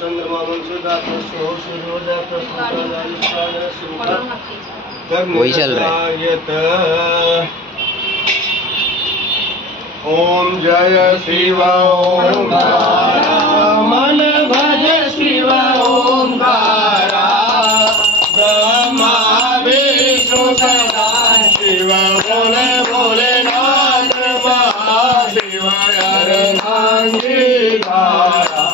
चंद्रमा वही चल रहा है। ओम जय शिव ओंकार मन भज शिव ओंकार ब्रह्मा विष्णु सदा शिव बोले भोलेनाथ महादेव अर्धांगीकारा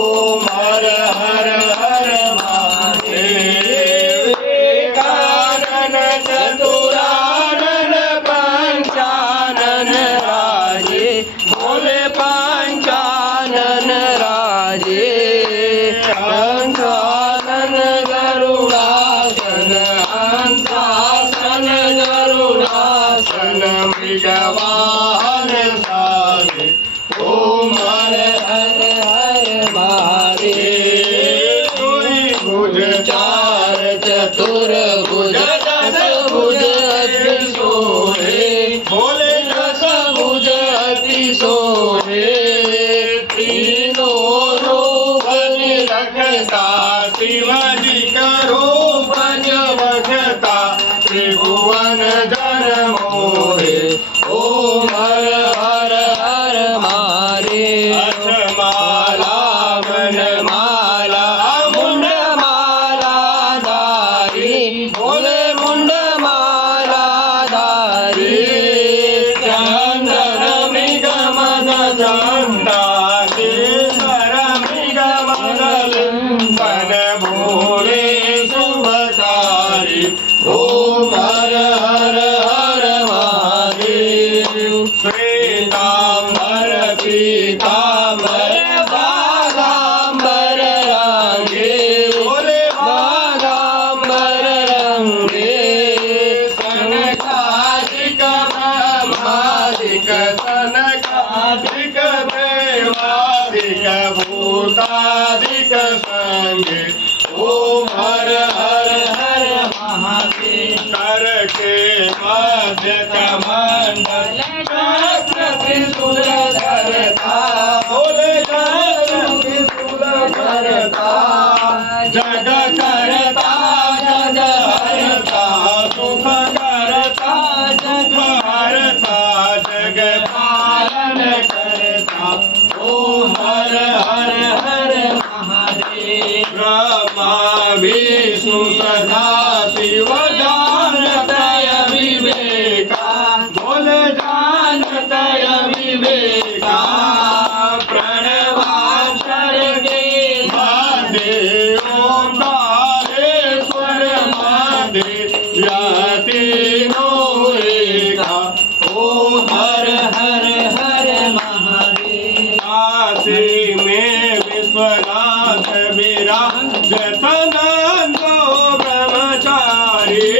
ओम हर हर हर महादेव कारण चतुरानन पंचानन राजे भोले पंचानन राजे पंचानन गरुड़ासन हंसासन गरुड़ासन मृगवाहन साजे ओम हर हर हर महादेव कोई भुज चार चतुर भुज दस भुज अति सोहे भोले दस भुज अति सोहे तीनों रूप रखता शिवजी का रूप रखता त्रिभुवन जन मोहे ओम हर हर हर महादेव माला मन माला मुंड माला धारी भोले मुंड माला धारी चंदन मृगमद झंडा केसर मृगमद लिंबन भोले शुभकारी ओम हर हर हर महादेव श्वेतांबर पीतांबर बागांबर रंगे भोले बागांबर रंगे सनकादिक ब्रह्मादिक सनकादिक देवादिक भूतादिक संगे ओम हर हर हर महादेव कर के मध्य कमंडल चक्र त्रिशूल धरता भोले चक्र त्रिशूल धरता जग करता जग हरता सुख करता सुख हरता जग पालन करता ओम हर हर हर महादेव ब्रह्मा विष्णु सदा शिव जानतय विवेका बोले जानतय विवेका प्रणवाक्षर के महादेव ओंकारेश्वर महादेव तीनों एका ओम हर हर हर महादेव काशी में विश्वनाथ विराजतनंदो ब्रह्मचारी